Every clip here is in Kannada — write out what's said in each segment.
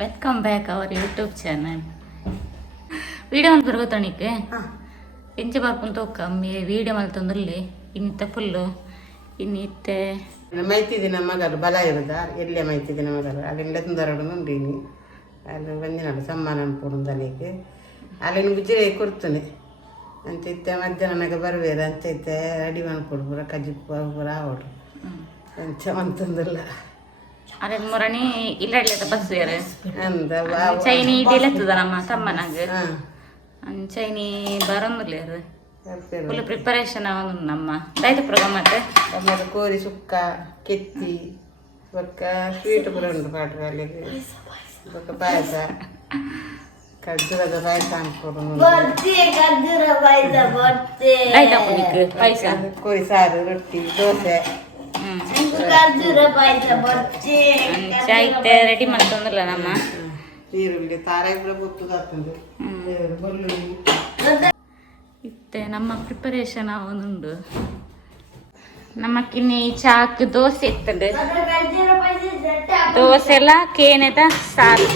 Welcome back our YouTube channel. Video అని పెరుగుతానికి ఎంచి బార్పుని తోకమ్మి వీడియో మళ్తుందిಲ್ಲಿ ಇನ್ನಿತ್ತ ಫುಲ್ಲು ಇನ್ನಿತ್ತೆ ಮೈತಿದಿ ನಮ್ಮ ಮಗರು ಬಲ ಇರುದ ಎಲ್ಲೇ ಮೈತಿದಿ ನಮ್ಮ ಮಗರು ಅಲ್ಲಿಂದ ತುಂದರಡು ಉಂಡೀನಿ ಅಲ್ಲಿ ಬಂದಿನಾಡು ಸಮ್ಮಾನ ಅನ್ಪುಡದಲ್ಲಿಗೆ ಅಲ್ಲಿನ ಬಿಜ್ಜಿರೆ ಕೊಡ್ತಾನೆ ಅಂತಿತ್ತೆ ಮಧ್ಯಾಹ್ನನಾಗ ಬರ್ಬೇರು ಅಂತೈತೆ ರೆಡಿ ಮಾಡ್ಕೊಡು ಪೂರ ಕಜ್ಜಿ ಪೂರ ಆವಡು ಎಂಚ ಅಂತಂದಿಲ್ಲ ಅರೆ ಮೊರಣಿ ಇಲ್ಲಡ್ಲೇದ ಬಸ್ ಯಾರು ಚೈನಿ ಇಡಿಲೆತ್ತದ ನಮ್ಮ ತಮ್ಮನಾಗ ಚೈನಿ ಬರೋದಿಲ್ಲ ಫುಲ್ ಪ್ರಿಪರೇಷನ್ ಅವನು ನಮ್ಮ ದೈತ ಪ್ರೋಗ್ರಾಮ್ ಮತ್ತೆ ನಮ್ಮದು ಕೋರಿ ಸುಕ್ಕ ಕೆತ್ತಿ ಬೊಕ್ಕ ಸ್ವೀಟ್ ಪೂರ ಉಂಟು ಪಾಟ್ರೆ ಅಲ್ಲಿಗೆ ಬೊಕ್ಕ ಪಾಯಸ ಖರ್ಜೂರದ ಪಾಯಸ ಅನ್ಕೊಡು ಪಾಯಸ ಕೋರಿ ಸಾರು ರೊಟ್ಟಿ ದೋಸೆ ಐತೆ ರೆಡಿ ಮಾಡ್ತಂದ್ರಲ್ಲ ನಮ್ಮ ಈರುಳ್ಳಿ ತಾರಾಯಿ ಕೂಡ ಗೊತ್ತದಾಗ್ತದೆ ಇತ್ತೆ ನಮ್ಮ ಪ್ರಿಪರೇಷನ್ ಅವನುಂಡು ನಮ್ಮಕ್ಕಿನ್ನಿ ಚಾಕ್ ದೋಸೆ ಇರ್ತದೆ ದೋಸೆ ಎಲ್ಲ ಕೇನೆದ ಸಾರು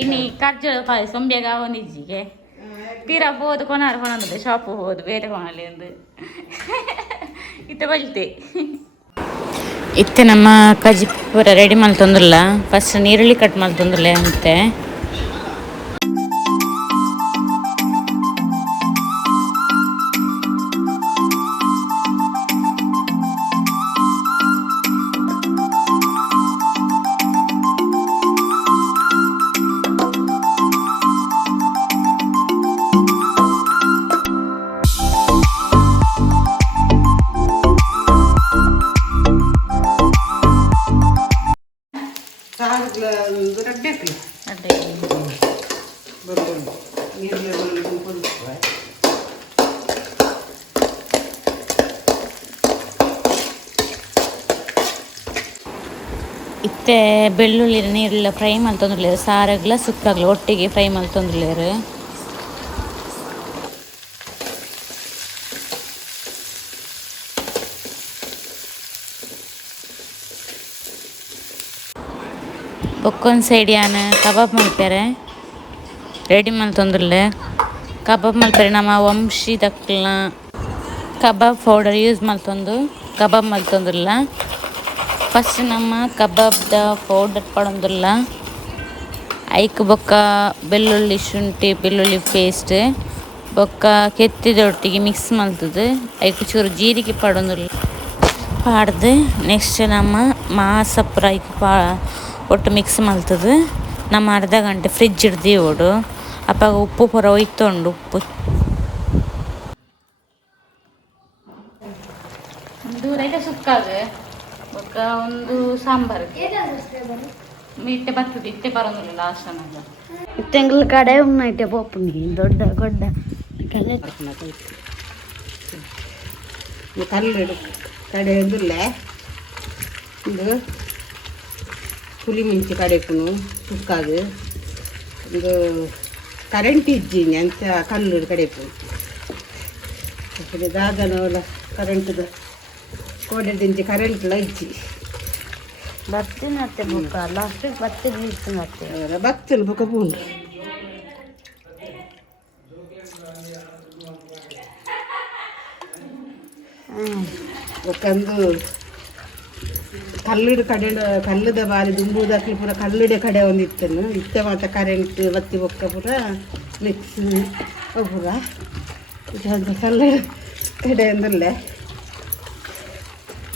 ಇನ್ನು ಖರ್ಜೂರ ಪಾಯಸ ಬೇಗ ಅವನಿಜ್ಜಿಗೆ ತೀರಾ ಹೋದು ಕೊನಾರು ಕೊನಂದ್ರೆ ಶಾಪು ಹೋದು ಬೇರೆ ಕೊನಲ್ಲಿ ಒಂದು ಇತ್ತೆ ಬಲ್ತೆ ಇತ್ತೆ ನಮ್ಮ ಕಜ್ಜಿ ಪೂರ ರೆಡಿ ಮಲ್ತೊಂದಿಲ್ಲ ಫಸ್ಟ್ ನೀರುಳ್ಳಿ ಕಟ್ ಮಲ್ತೊಂದಿಲ್ಲ ಅಂತೆ ಇತ್ತೆ ಬೆಳ್ಳುಳ್ಳಿ ನೀರೆಲ್ಲ ಫ್ರೈ ಮಲ್ತೊಂದಿರ್ಲೇರು ಸಾರಾಗ್ಲ ಸುಕ್ಕಾಗ್ಲ ಒಟ್ಟಿಗೆ ಫ್ರೈ ಮಲ್ತೊಂದಿರ್ಲೇರು ಬೊಕ್ಕೊಂದು ಸೈಡ್ ಯಾನು ಕಬಾಬ್ ಮಲ್ಪೇರೆ ರೆಡಿ ಮಲ್ತೊಂದಿರ್ಲೆ ಕಬಾಬ್ ಮಲ್ಪೇರೆ ನಮ್ಮ ವಂಶಿ ದಕ್ಲ ಕಬಾಬ್ ಪೌಡರ್ ಯೂಸ್ ಮಲ್ತೊಂದು ಕಬಾಬ್ ಮಲ್ತೊಂದಿರ್ಲ ಫಸ್ಟ್ ನಮ್ಮ ಕಬಾಬ್ದ ಪೌಡರ್ ಪಡೊಂದಿಲ್ಲ ಐಕ್ ಬೊಕ್ಕ ಬೆಳ್ಳುಳ್ಳಿ ಶುಂಠಿ ಬೆಳ್ಳುಳ್ಳಿ ಪೇಸ್ಟ್ ಬೊಕ್ಕ ಕೆತ್ತಿದೊಟ್ಟಿಗೆ ಮಿಕ್ಸ್ ಮಲ್ತದು ಐಕ್ ಚೂರು ಜೀರಿಗೆ ಪಡೊಂದಿಲ್ಲ ಪಾಡ್ದು ನೆಕ್ಸ್ಟ್ ನಮ್ಮ ಮಾಸ ಪೂರ ಐಕ್ ಒಟ್ಟು ಮಿಕ್ಸ್ ಮಲ್ತದು ನಮ್ಮ ಅರ್ಧ ಗಂಟೆ ಫ್ರಿಜ್ ಹಿಡ್ದು ಓಡು ಅಪ್ಪಾಗ ಉಪ್ಪು ಪೂರ ಒಯ್ತೊಂಡು ಉಪ್ಪು ಒಂದು ರೈತ ಸುಕ್ಕಾಗ ಬೊಕ್ಕ ಒಂದು ಸಾಂಬಾರು ಇತ್ತೆ ಬರ್ತದೆ ಇತ್ತೆ ಬರೋದಿಲ್ಲ ಲಾಸ್ಟ್ ಅನ್ನೋದು ತೆಂಗ್ಳ ಕಡೆ ಉನ್ನೈತೆ ಪೋಪುಂಗಿ ದೊಡ್ಡ ಗೊಡ್ಡ ಕಲ್ಲು ಕಡೆ ಎಂದುಲ್ಲೆ ಒಂದು ಪುಲಿ ಮುಂಚೆ ಕಡೆಪುನು ಸುಕ್ಕಾಗ ಒಂದು ಕರೆಂಟ್ ಇಜ್ಜಿನಿ ಅಂತ ಕಲ್ಲು ಕಡೆಪು ದಾದನವಲ್ಲ ಕರೆಂಟ್ದು ಕೋಡೆದಿಂಚಿ ಕರೆಂಟ್ಲ ಇಜ್ಜಿ ಬರ್ತೀನಿ ಅತ್ತೆ ಬುಕ್ಕ ಲಾಸ್ಟ್ ಬರ್ತೀನಿ ಇರ್ತೀನಿ ಅತ್ತೆ ಬತ್ತಲು ಬುಕ್ಕ ಪೂಂಡು ಬೊಕ್ಕಂದು ಕಲ್ಲುಡು ಕಡೆ ಕಲ್ಲುದ ಬಾರಿ ದುಂಬುದಕ್ಕೆ ಪೂರ ಕಲ್ಲುಡೆ ಕಡೆ ಒಂದು ಇತ್ತನು ಇತ್ತೆ ಮಾತ್ರ ಕರೆಂಟ್ ಬತ್ತಿ ಬೊಕ್ಕ ಪೂರ ಮಿಕ್ಸ್ ಪೂರ ಇದು ಕಲ್ಲುಡು ಕಡೆ ಅಂದಲ್ಲೇ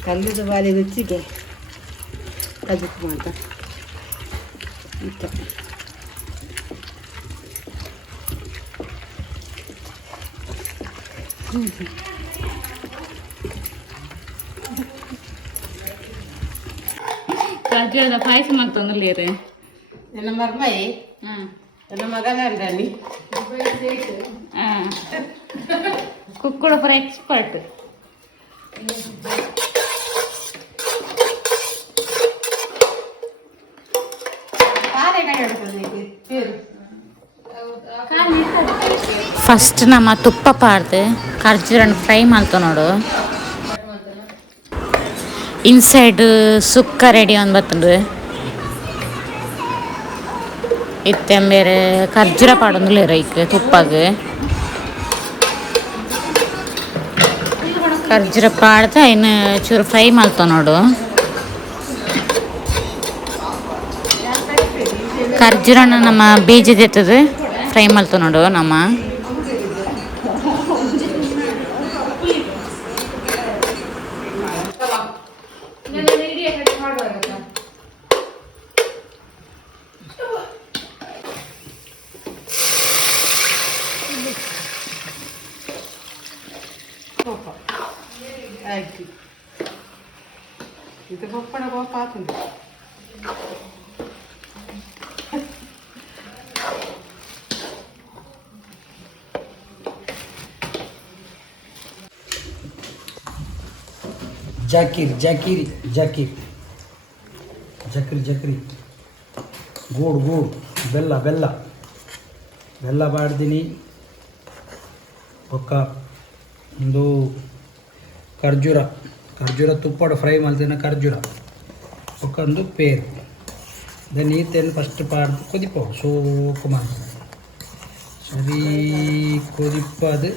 ಕಲ್ಲುದ ಬಾರಿ ರುಚಿಗೆ ಕಜಕ್ ಮಾತ ಖರ್ಜೂರದ ಪಾಯಸ ಮಾಡ್ತಂದಿಲ್ಲೇರಿ ನನ್ನ ಮರ್ಮಯಿ ನನ್ನ ಮಗನಲ್ಲಿ ಕುಕ್ಕುಳ ಪರ ಎಕ್ಸ್ಪರ್ಟ್ ಕಾಲೇ ಕಡೆ ಫಸ್ಟ್ ನಮ್ಮ ತುಪ್ಪ ಪಾಡ್ದು ಖರ್ಜೂರನ ಫ್ರೈ ಮಾಡ್ತು ನೋಡು. ಇನ್ಸೈಡ್ ಸುಕ್ಕ ರೆಡಿ ಒಂದು ಬರ್ತದೆ. ಇತ್ತೆಂಬೇರೆ ಖರ್ಜೂರ ಪಾಡೊಂದುಲ್ಲೇರ ಈಗ ತುಪ್ಪಗೆ ಖರ್ಜೂರ ಪಾಡ್ದ ಇನ್ನು ಚೂರು ಫ್ರೈ ಮಾಡ್ತಾವ ನೋಡು. ಖರ್ಜೂರನ ನಮ್ಮ ಬೀಜದ ಎತ್ತದು ಫ್ರೈ ಮಾಡ್ತಾವ ನೋಡು ನಮ್ಮ. ಆಯ್ತು ಇದು ಪಪ್ಪಣ ಕೋಪ ಹಾಕುಂಟು. ಜಾಕೀರ್ ಜಾಕೀರಿ ಜಾಕೀರ್ ಜಕ್ರಿ ಜಕ್ರಿ ಗೂಡು ಗೂಡು ಬೆಲ್ಲ ಬೆಲ್ಲ ಬೆಲ್ಲ ಬಾಡ್ತೀನಿ. ಒಕ್ಕ ಒಂದು ಖರ್ಜೂರ ಖರ್ಜೂರ ತುಪ್ಪಡು ಫ್ರೈ ಮಾಡ್ತೇನೆ. ಖರ್ಜೂರ ಒಕ್ಕೊಂದು ಪೇರು ದೆನ್ ಈತೇನು ಫಸ್ಟ್ ಪಾಡ್ದು ಕೊದಿಪ್ಪವು ಸೋಕು ಮಾಡ್ತೇನೆ. ಸರಿ ಕೊದಿಪ್ಪದು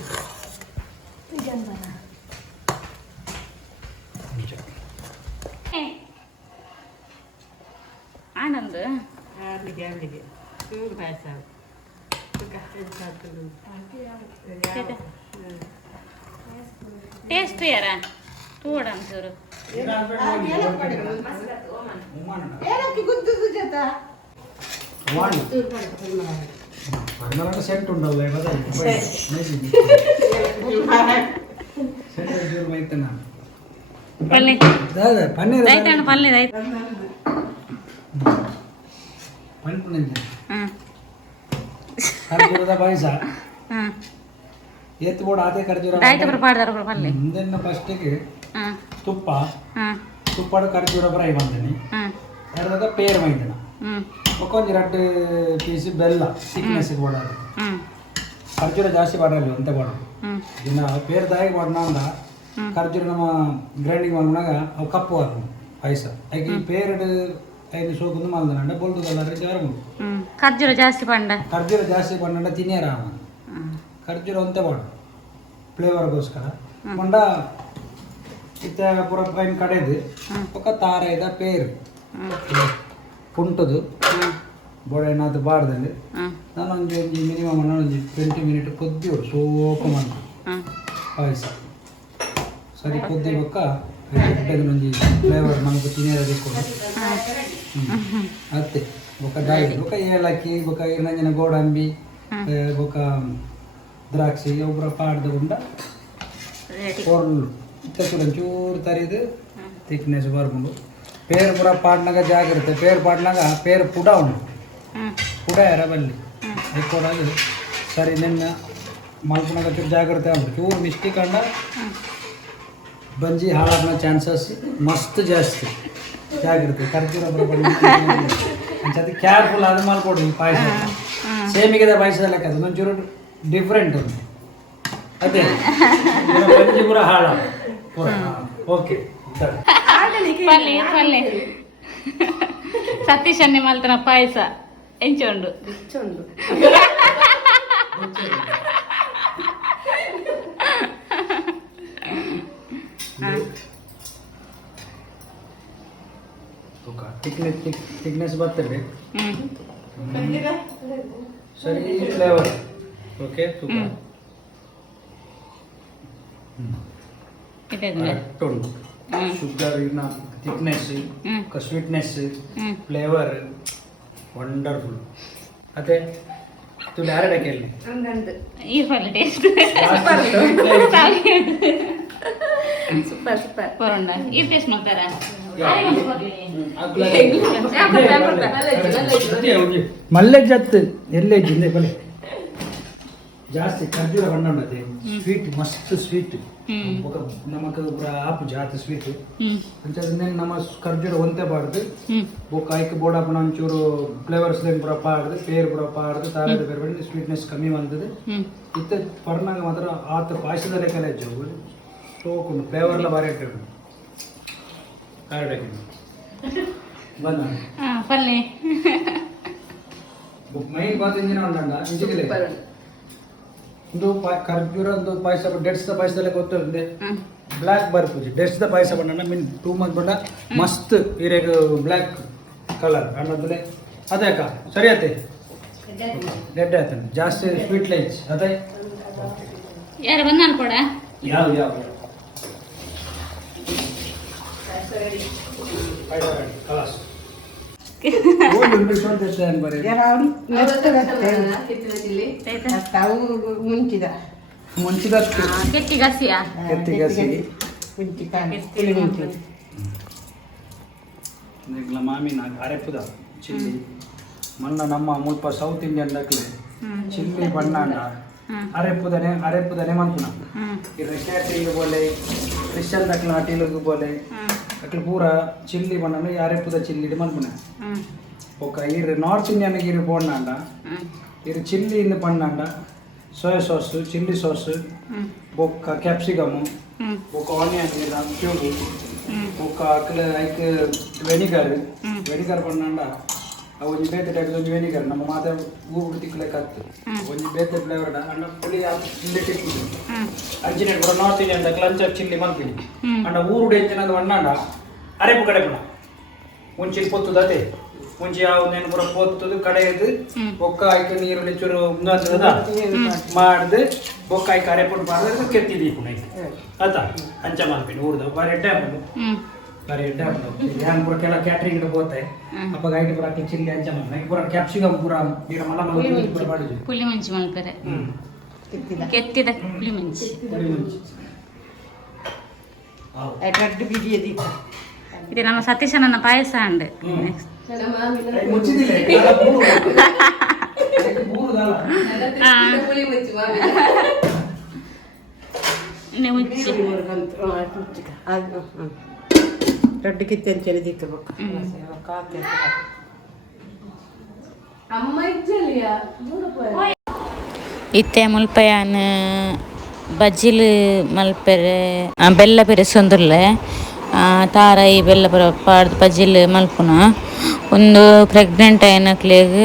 ಆನಂದ್ ಅಲ್ಲಿಗೆ ಚೂರು ಪಾಯಸ ಟೇಸ್ಟ್ ಯಾರ ತೂಡ ಒಂಚೂರು ಸೆಟ್ ಉಂಟಲ್ಲ ಸೆಟ್ ನಾನು ಪಲ್ಲೆ ಪನ್ನೀರ್ ಆಯ್ತಾಣ ಪಲ್ಲೆ ಆಯ್ತು. ಖರ್ಜೂರದ ಪಾಯಸ ಹಾಂ ಎತ್ತು ಬೋರ್ಡ್ ಅದೇ ಖರ್ಜೂರ ಆಯ್ತು ಬರ ಪಾಡ್ದಾರ ಪಲ್ಲೆ ಮುಂದಿನ ಫಸ್ಟಿಗೆ ಹಾಂ ತುಪ್ಪ ಹಾಂ ತುಪ್ಪದ ಖರ್ಜೂರ ಫ್ರೈ ಮಾಡ್ತೇನೆ. ಹಾಂ ಎರಡದ ಪೇರು ಮೈದಿನ ಹ್ಞೂ ಒಕ್ಕೊಂದು 2 ಪೀಸ್ ಬೆಲ್ಲ ಥಿಕ್ನೆಸ್ಗೆ ಮಾಡೋದು. ಹ್ಞೂ ಖರ್ಜೂರ ಜಾಸ್ತಿ ಮಾಡೋಲ್ಲ ಅಂತ ಮಾಡೋದು. ಹ್ಞೂ ಇನ್ನು ಪೇರು ದಾಯಿಗೆ ಮಾಡೋಣ ಖರ್ಜೂರ ನಮ್ಮ ಗ್ರೈಂಡಿಂಗ್ ಮಾಡೋಣಾಗ ಅವು ಕಪ್ಪು ಆಗ್ತದೆ ಪಾಯಸ. ಹಾಗೆ ಪೇರಡು 5 ಸೋಕುಂದು ಮಲ್ದನಂಡ ಬೊಲ್ದುದಲ್ಲ ಜರಮು ಖರ್ಜೂರ ಜಾಸ್ತಿ ಪಂಡ ಖರ್ಜೂರ ಜಾಸ್ತಿ ಪಂಡ ತಿನ್ನೇರಾಮ ಖರ್ಜೂರ ಒಂತೆ ಮಾಡು ಫ್ಲೇವರ್ಗೋಸ್ಕರ ಮಂಡ ಇತ್ತ ಪೂರ ಪೈನ್ ಕಡೆದು ఒక ತಾರೈದ ಪೇರು ಪುಂಟದು ಬೋಡೆ ಏನಾದ್ರು ಬಾಡ್ದಲ್ಲಿ ನಾನೊಂದು ಮಿನಿಮಮ್ ಒಂದು 20 ಮಿನಿಟ್ ಕೊದ್ದಿವ್ರು ಸೋಕು ಮಂಡ ಪಾಯಸ ಸರಿ ಕೊದ್ದಿಬೇಕ ಒಂಜಿ ಫ್ಲೇವರ್ ನಮಗೆ ತಿನ್ನೇರದಿಕ್ಕೊಂಡು ಅತ್ತೆ ಬೊಕ ಡ್ರೈ ಬೊಕ ಏಲಕ್ಕಿ ಬೊಕ ನಂಜನ ಗೋಡಂಬಿ ಬೊಕ ದ್ರಾಕ್ಷಿ ಒಬ್ಬರ ಪಾಡ್ದ ಉಂಡ ಕೊರ್ಲು ಇತ್ತ ಒಂಚೂರು ತರಿದು ಥಿಕ್ನೆಸ್ ಬರ್ಕೊಂಡು ಪೇರು ಪೂರ ಪಾಡ್ನಾಗ ಜಾಗ್ರತೆ ಪೇರು ಪಾಡ್ನಾಗ ಪೇರು ಪುಡ ಉಂಟು ಪುಡ ಯಾರ ಬಲ್ಲಿ ಕೊಡೋದು ಸರಿ ನಿನ್ನ ಮಲ್ಪನಾಗ ಚೂರು ಜಾಗ್ರತೆ ಉಂಟು ಚೂರು ಮಿಸ್ಟೇಕ್ ಅಂಡ ಬಂಜಿ ಹಾಳಾಗೋ ಚಾನ್ಸಸ್ ಮಸ್ತ್ ಜಾಸ್ತಿ ಜಾಗ್ರತೆ ಖರ್ಜೂರ ಅಂಚೆ ಕೇರ್ಫುಲ್ ಅದು ಮಾಡ್ಕೊಡ್ರಿ ಪಾಯಸ ಸೇಮಿಗೆದ ಪಾಯಸ ಲೆಕ್ಕ ಅದು ಒಂಚೂರು ಡಿಫ್ರೆಂಟ್ ಉಂಟು ಅದೇ ಬಂಜಿ ಪೂರ ಹಾಳ ಪೂರ ಓಕೆ ಪಲ್ಲೆ ಪಲ್ಲೆ ಸತೀಶ್ ಅನ್ನೆ ಮಲ್ತನ ಪಾಯಸ ಎಂಚೊಂಡು ಥಿಕ್ನೆಸ್ ಬರ್ತದೆ ಸರಿ ಫ್ಲೇವರ್ ಓಕೆ ತುಪ್ಪ ಉಂಟು ಶುಗರ್ ಇನ್ನ ಥಿಕ್ನೆಸ್ ಸ್ವೀಟ್ನೆಸ್ ಫ್ಲೇವರ್ ವಂಡರ್ಫುಲ್ ಅದೇ ತುಳು ಯಾರಡಕ್ಕೆ ಹೇಳಿ ಈ ಪಲ್ಲೆ ಟೇಸ್ಟ್ ಸೂಪರ್ ಸೂಪರ್ ಪರೋಂಡ ಈ ಟೇಸ್ಟ್ ಮಾಡ್ತಾರ ಮಲ್ಲೆ ಜತ್ತು ಎಲ್ಲೇ ಜಿಂದೆ ಬಲೆ ಜಾಸ್ತಿ ಖರ್ಜೂರ ಬಣ್ಣ ಉಂಟದೆ ಸ್ವೀಟ್ ಮಸ್ತ್ ಸ್ವೀಟ್ ఒక ನಮಕ್ ಆಪ್ ಜಾತಿ ಸ್ವೀಟ್ ಅಂಚನೆ ನಮ್ಮ ಖರ್ಜೂರ ಒಂತೆ ಬಾರ್ದು ಬೊಕ್ಕ ಐಕ್ ಬೋಡಾಪನ ಒಂಚೂರು ಫ್ಲೇವರ್ಸ್ ದೇನ್ ಪುರ ಪಾಡ್ದು ಪೇರ್ ಪುರ ಪಾಡ್ದು ತಾರದ ಬೇರೆ ಬೇರೆ ಸ್ವೀಟ್ನೆಸ್ ಕಮ್ಮಿ ಬಂದದೆ ಇತ್ತ ಪರ್ನಾಗ ಮಾತ್ರ ಆತ ಪಾಯಸದ ಲೆಕ್ಕಲೆ ಜವು ಸೋಕು ಫ್ಲೇವರ್ಲ ಬಾರಿ ಇಟ್ಟು ಕಾರ್ಡಾಗಿ ಬಂದ ಪಲ್ಲೆ ಮೈನ್ ಬಾತ್ ಇಂಜಿನ ಉಂಡಂಡ ಇಂಜಿಗೆ ಒಂದು ಖರ್ಜೂರ ಒಂದು ಪಾಯಸ ಡೆಟ್ಸ್ ದ ಪಾಯಸದಲ್ಲೇ ಗೊತ್ತಿರುತ್ತೆ ಬ್ಲ್ಯಾಕ್ ಬರ್ಪೂಜಿ ಡೆಟ್ಸ್ ದ ಪಾಯಸ ಬಣ್ಣ ಮೀನ್ 2 ಮಂತ್ ಬಂಡ ಮಸ್ತ್ ಇರೇಗ ಬ್ಲ್ಯಾಕ್ ಕಲರ್ ಅನ್ನೋದ್ರೆ ಅದೇ ಅಕ್ಕ ಸರಿ ಆಯ್ತೆ ಡೆಡ್ ಆಯ್ತಾನೆ ಜಾಸ್ತಿ ಸ್ವೀಟ್ ಲೈನ್ಸ್ ಅದೇ ಯಾರು ಬಂದ ಅನ್ಕೊಡ ಯಾವ ಯಾವ ಕಲಾಸ್ ಮುಂಚಿದ ಮುಂಚಿದ ಕೆತ್ತಿ ಗಸಿಯ ಮಾಮಿ ಅರೆಪುದ ಚಿಲ್ಲಿ ಮೊನ್ನ ನಮ್ಮ ಮುಲ್ಪ ಸೌತ್ ಇಂಡಿಯನ್ ದಕ್ಲೆ ಚಿಲ್ಲಿ ಬಣ್ಣಾಂಡ ಅರೆಪುದನೆ ಮನ್ಪುನ ಕ್ಯಾಟ್ರಿಂಗ್ ಬೋಲೆ ಕ್ರಿಶ್ಚಿಯನ್ ದಕ್ಲ ಅಟೀಲುಗು ಬೋಲೆ ಅಕ್ಲ ಪೂರ ಚಿಲ್ಲಿ ಬಣ್ಣನು ಅರೆಪುದ ಚಿಲ್ಲಿ ಮನ್ಪುನ ఒక ఇరు నార్త్ ఇండియన్ గిరి పోండాండ ఇరు చిల్లీ ఇంది పండాండ సోయా సాస్ చిల్లీ సాస్ ఒక క్యాప్సికము ఒక ఆనియన్ క్యూబ్ ఒక ಲೈಕ್ ವೆನಿಗರ್ ಪಂಡಾಂಡ ಒಂಜಿ ಬೇತೆ ಟೈಪ್ ಒಂಜಿ ವೆನಿಗರ್ ನಮ್ಮ ಮಾತ ಊರು ತಿಕ್ಕಲೆ ಕತ್ತು ಒಂಜಿ ಬೇತೆ ಫ್ಲೇವರ್ಡ ಅಂಡ ಪುಳಿ ಹಿಂದೆ ತಿಕ್ಕುದು ಅಂಚಿನ ಕೂಡ ನಾರ್ತ್ ಇಂಡಿಯನ್ ದಕ್ ಲಂಚ್ ಚಿಲ್ಲಿ ಮಲ್ಪಿನಿ ಅಂಡ ಊರು ಎಂಚಿನದು ಬಣ್ಣಾಂಡ ಅರೆಪು ಕಡೆಪುಣ ಮುಂಚಿನ ಪೊತ್ತುದು ಅದೇ ಮುಂಚೆ ಯಾವ ನೆನ್ ಪೂರ ಪೊತ್ತುದು ಕಡೆಯದು ಬೊಕ್ಕ ಆಯ್ಕೆ ನೀರುಳ್ಳಿ ಚೂರು ಮಾಡ್ದು ಬೊಕ್ಕ ಆಯ್ಕೆ ಅರೆಪುಣ ಮಾಡಿದ್ರೆ ಕೆತ್ತಿದಿ ಪುಣ ಆತ ಅಂಚ ಮಲ್ಪಿನಿ ಊರ್ದು ಬಾರಿ ಎಡ್ಡೆ ಹಾಕೊಂಡು ಬಾರಿ ಎಡ್ಡೆ ಹಾಕೊಂಡು ಹ್ಯಾಂಗ ಪೂರ ಕೆಲ ಕ್ಯಾಟ್ರಿಂಗ್ ಹೋಗ್ತಾಯಿ ಅಪ್ಪ ಐಟಿ ಪೂರ ಹಾಕಿ ಚಿಲ್ಲಿ ಅಂಚ ಮಲ್ಪಿ ಪೂರ ಕ್ಯಾಪ್ಸಿಕಮ್ ಪೂರ ಈಗ ಮಲ ಪೂರ ಮಾಡಿದ್ವಿ ಪುಳಿ ಮುಂಚಿ ಮಲ್ಪರೆ ಕೆತ್ತಿದ ಪುಳಿ ಮುಂಚಿ ಇದು ನಮ್ಮ ಸತೀಶನ ಪಾಯಸ ಅಂಡ್ ನೆಕ್ಸ್ಟ್ ದೊಡ್ಡ ಕಿತ್ತಂಚನೆ ದಿತ್ತು ಇತ್ತೆ ಮುಲ್ಪಯಾನ ಬಜ್ಜಿಲು ಮಲ್ಪೆರೆ ಬೆಲ್ಲ ಪೆರೆ ಸೊಂದುರ್ಲೆ ತಾರಾಯಿ ಬೆಲ್ಲ ಪುರ ಪಾಡ್ದು ಬಜ್ಜಿಲು ಮಲ್ಪುನ ಒಂದು ಪ್ರೆಗ್ನೆಂಟ್ ಆಯ್ನಕ್ಲೆಗ್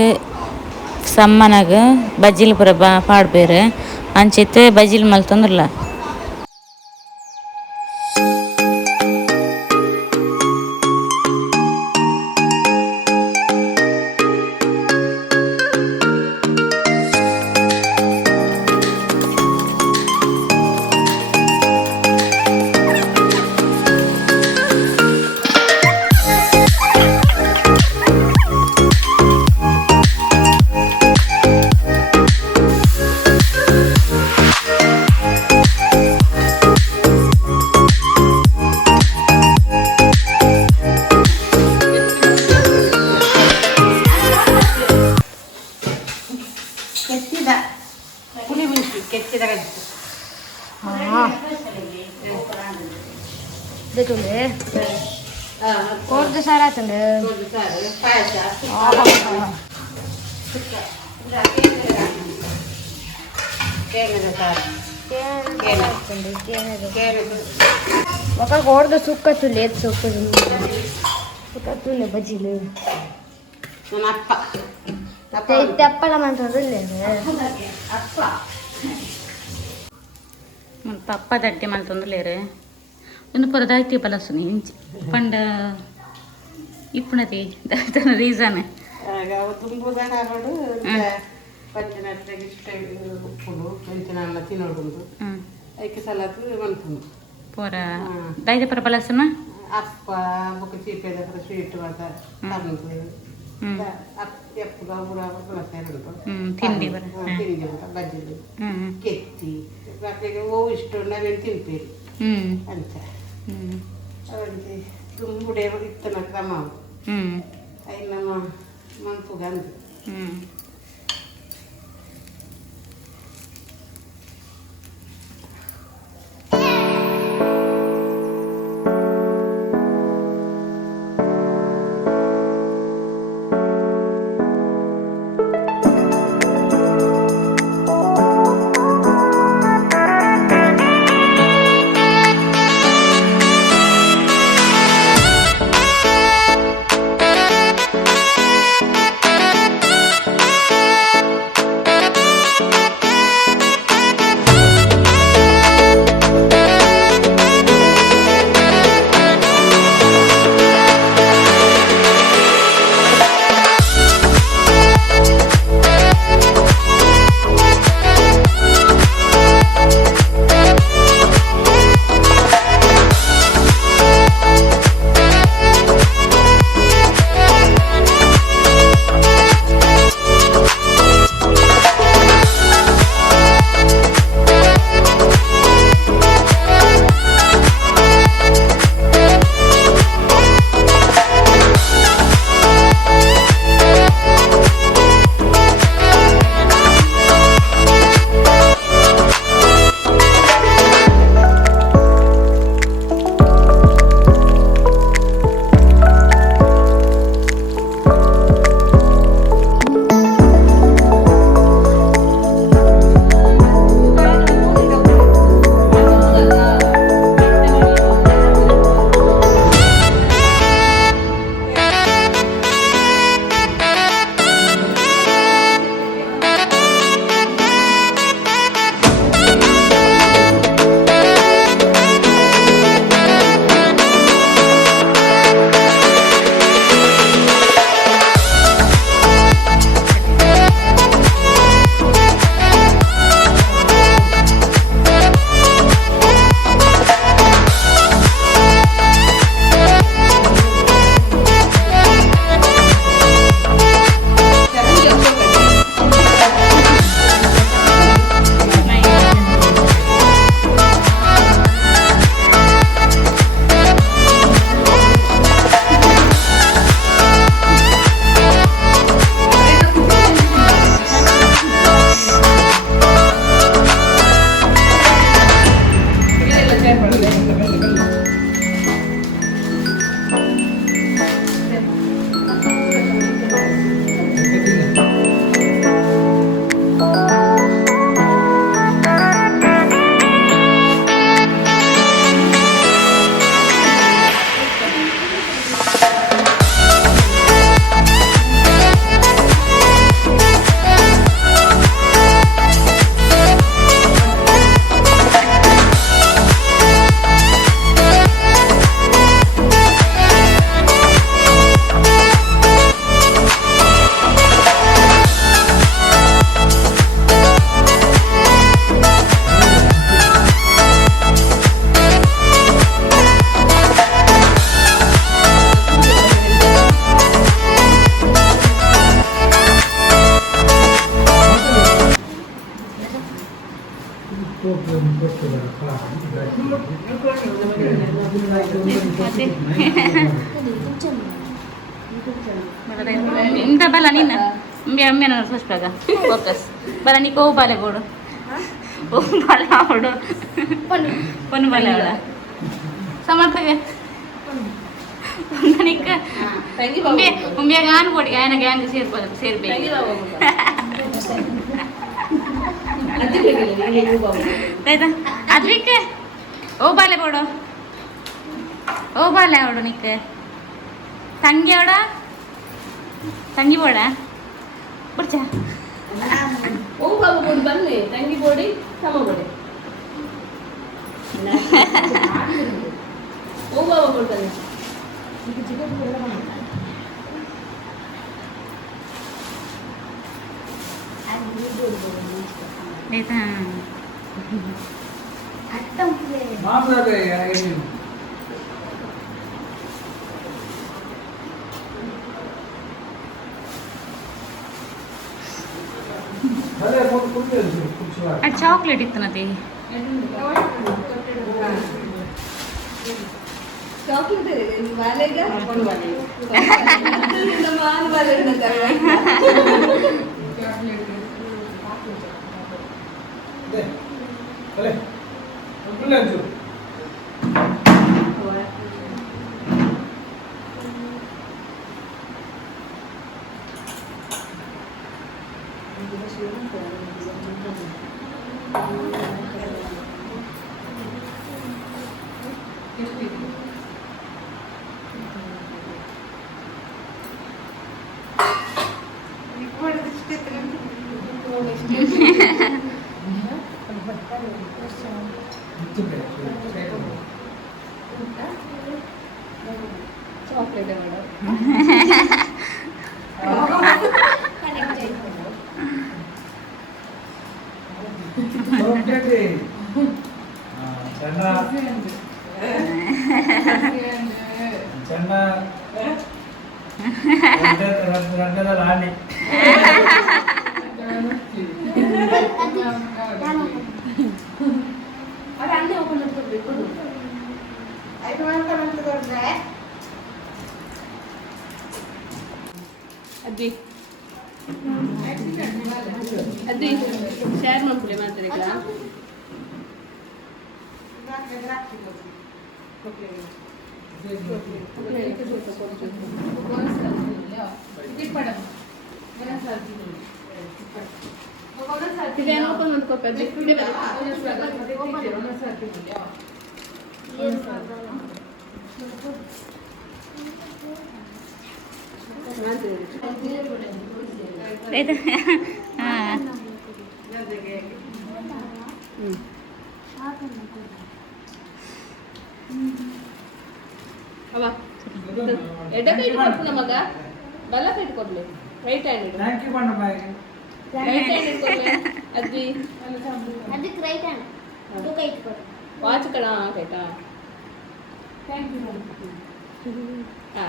ಸಮ್ಮನಗ ಬಜ್ಜಿಲು ಪುರ ಪಾಡ್ಬೇರೆ ಅಂಚಿತ್ತೆ ಬಜ್ಜಿಲು ಮಲ್ತೊಂದುರ್ಲ ಕೋರ್ದು ಸಾರ ಆತಂಡ ఒక కోరదు సుక్కచ్చు లేదు సుక్కదు సుక్కతులే బజ్జీలు తెప్పలమంటారు లేదు ಪಪ್ಪ ದಡ್ಡಿ ಮಲ್ತೊಂದುಲ್ಲೇರು ಒಂದು ಪುರ ದಾಯ್ತಿ ಬಲಸುನಿ ಇಂಚಿ ಪಂಡ ಇಪ್ಪುಣತಿ ದಾಯ್ತನ ರೀಸನ್ ತುಂಬುದಾಡು ಪಂಚನಟ್ಟಾಗಿ ಇಷ್ಟ ಉಪ್ಪುಡು ಪಂಚನಲ್ಲ ತಿನ್ನೋಡುಂದು ಅದಕ್ಕೆ ಸಲಾತು ಮಲ್ಪುಂಡು ಪೂರ ದಾಯ್ತಿ ಪುರ ಬಲಸುನ ಅಪ್ಪ ಬೊಕ್ಕ ಚೀಪೆದ ಪುರ ಸ್ವೀಟ್ ಬದ ಕರ್ನದು ಎಪ್ಪುಗ ಬುಡ ಬಲಸೇರುಂಟು ತಿಂಡಿ ಬರ ತಿಂಡಿ ಉಂಟು ಬಜ್ಜಿಲು ಕೆತ್ತಿ ಮಕ್ಕಳಿಗೆ ಓ ಇಷ್ಟು ನಾವೇನು ತಿಂತೀರಿ ಅಂತ ಅವರಿಗೆ ತುಂಬುಡೆ ಇತ್ತನ ಕ್ರಮ ಅಯ್ಯ ನಮ್ಮ ಮನ್ಪುಗ ಅಂದು ఇంత బల నిన్న అమ్మాను పుష్పగా ఫోకస్ బల నీకు ఓ బాలే పోడు ఓ బాల ఆవిడు పొన్ను బాల ఆవిడ సమర్థగా నీకు ఉమ్మియా గాను పొడి ఆయన గ్యాంగ్ సేరిపోయి ಅದ್ರಿಕ್ಕೆ ಓ ಬಾಲೆ ಬೋಡು ಓ ಬಾಲೆ ಅವಡು ನಿಕ್ಕೆ ತಂಗಿ ಅವಡ ತಂಗಿ ಬೋಡ ಬಿಡ್ಚ ಓ ಬಾಬು ಬೋಡಿ ಬನ್ನಿ ತಂಗಿ ಬೋಡಿ ತಮ್ಮ ಬೋಡಿ ಓ ಬಾಬು ಬೋಡಿ ಬನ್ನಿ ಚಾಕ್ಲೇಟ್ ಇತ್ತು ನದಿ ರಾಣಿ ಅದ್ವಿ ಅದ್ವಿ ಶೇರ್ ಮಾಡ್ಕೊಳ್ಳಿ ಮಾತಾಡಿಲ್ಲ ಓಪನ್ ಮಾಡ್ಕೋಬೇಕು ಅವ ಎಡ ಕೈ ಇಟ್ಕೊಟ್ಟು ನಮಗ ಬಲ ಕೈ ಇಟ್ಕೊಡ್ಲಿ ರೈಟ್ ಹ್ಯಾಂಡ್ ಇಡು ಥ್ಯಾಂಕ್ ಯು ಬಣ್ಣ ಬಾಯ್ ರೈಟ್ ಹ್ಯಾಂಡ್ ಇಟ್ಕೊಡ್ಲಿ ಅದ್ವಿ ಅದಕ್ಕೆ ರೈಟ್ ಹ್ಯಾಂಡ್ ಅದು ಕೈ ಇಟ್ಕೊಡು ವಾಚ್ ಕಣ ಆಯ್ತಾ ಥ್ಯಾಂಕ್ ಯು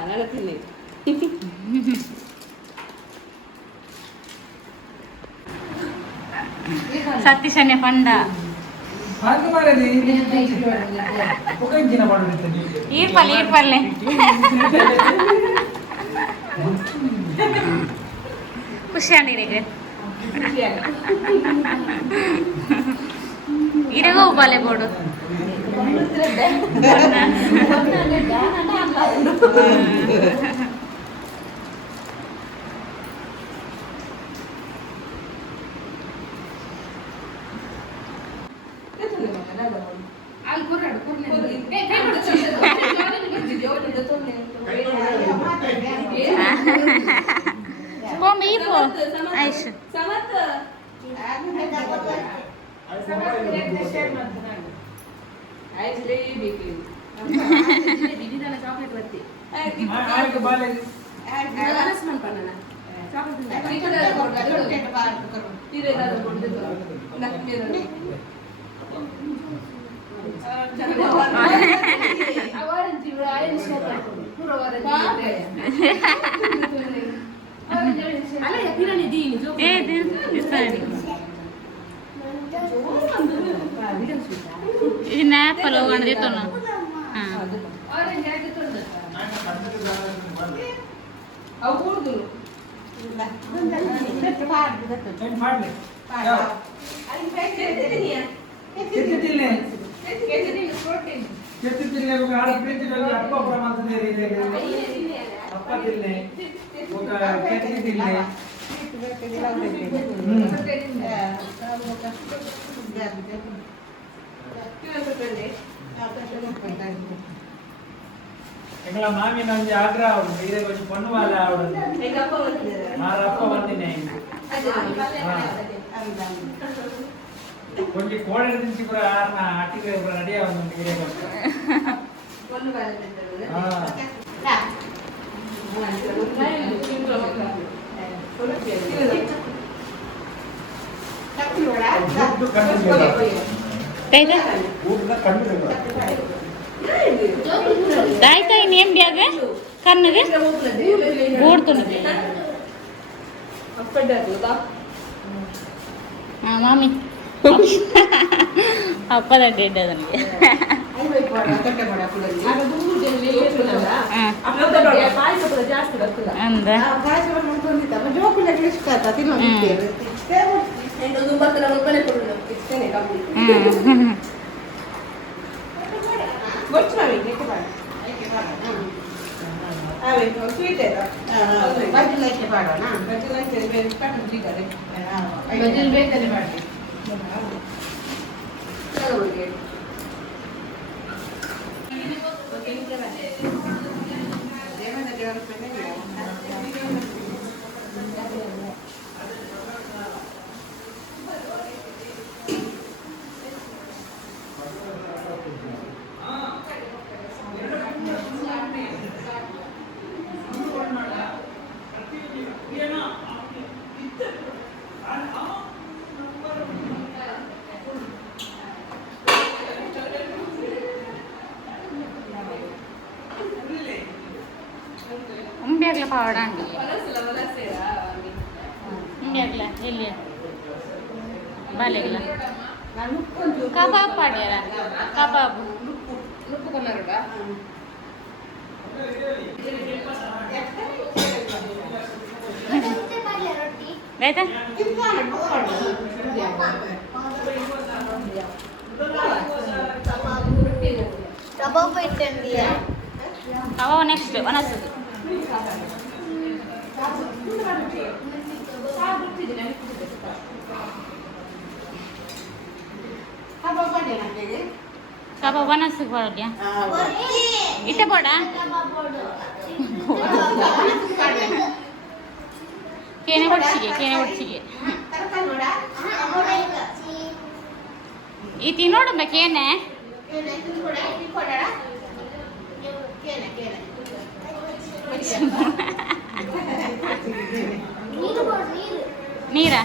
ನಾನು ತಿನ್ನಿ ಸತೀಶನ್ಯ ಪಂಡ ಹಾಗೆ ಮಾರದಿ ಒಕ್ಕಂಜಿನ ಮಾಡೋದಿತ್ತು ಈರ್ಪಲ್ಲೆ ಈರ್ಪಲ್ಲೆ ಖುಷಿಯಾಗಿರಿಗೆ ಇರಗೋ ಬಾಲೆ ಬೋಡು ಆಯ್ತು ಸಮರ್ಥ ಚಾಕ್ಲೇಟ್ ಬರ್ತಿ ಅಲ್ಲ ಇದನ್ನ ಆ್ಯಪಲ್ ಹೋಗೋಣ ಹಾಂ ಆರೆಂಜ್ ಆಗಿ ತೊಂದ್ರೆ ಅವು ಕೂಡುದು ಏನು ಮಾಡಲಿ ಪ್ರೋಟೀನ್ చెప్తిల్లే ఒక ఆడ ప్రీతిలో అప్ప ప్రమాదం ఏరిలే అప్ప తిల్లే ఒక కేటి తిల్లే ఇక్కడ మామి నంది ఆగ్రా మీరే కొంచెం పొన్ను వాళ్ళ ఆవిడ మా అప్ప వండినే కొంచెం కోడలి నుంచి కూడా అట్టిగా రెడీ అవుతుంది మీరే కొంచెం దాయితే ఏం బ్యాగ్ కన్నది ఊడుతున్నది మామి ಅಪ್ಪದಂಗೆ ಇದ್ದ ನನಗೆ ಅಂದ ಬ್ಯಾಗ್ಲ ಪಾವಡ ಅಂಡಿ ಬ್ಯಾಗ್ಲ ಎಲ್ಲಿ ಬಾಲೆಗ್ಲ ಕಬಾಬ್ ಪಾಡ್ಯಾರ ಕಬಾಬ್ ನುಪ್ಪುಕೊన్నాರುಡ ಆಯ್ತಾ ಕಬಾಬ್ ಇಟ್ಟಂడి ಕಬಾಬ್ ನೆಕ್ಸ್ಟ್ ಒನಸುದು ಕಬಾಬ್ ಒನಸುದು ಪಡ್ಯಾ ಇಟ್ಟೆ ಪೋಡ ಕೇನೆ ಒಡ್ಸಿಗೆ ಈ ತಿನ್ನೋಡಮ್ಮ ಕೇನೆ ನೀರಾ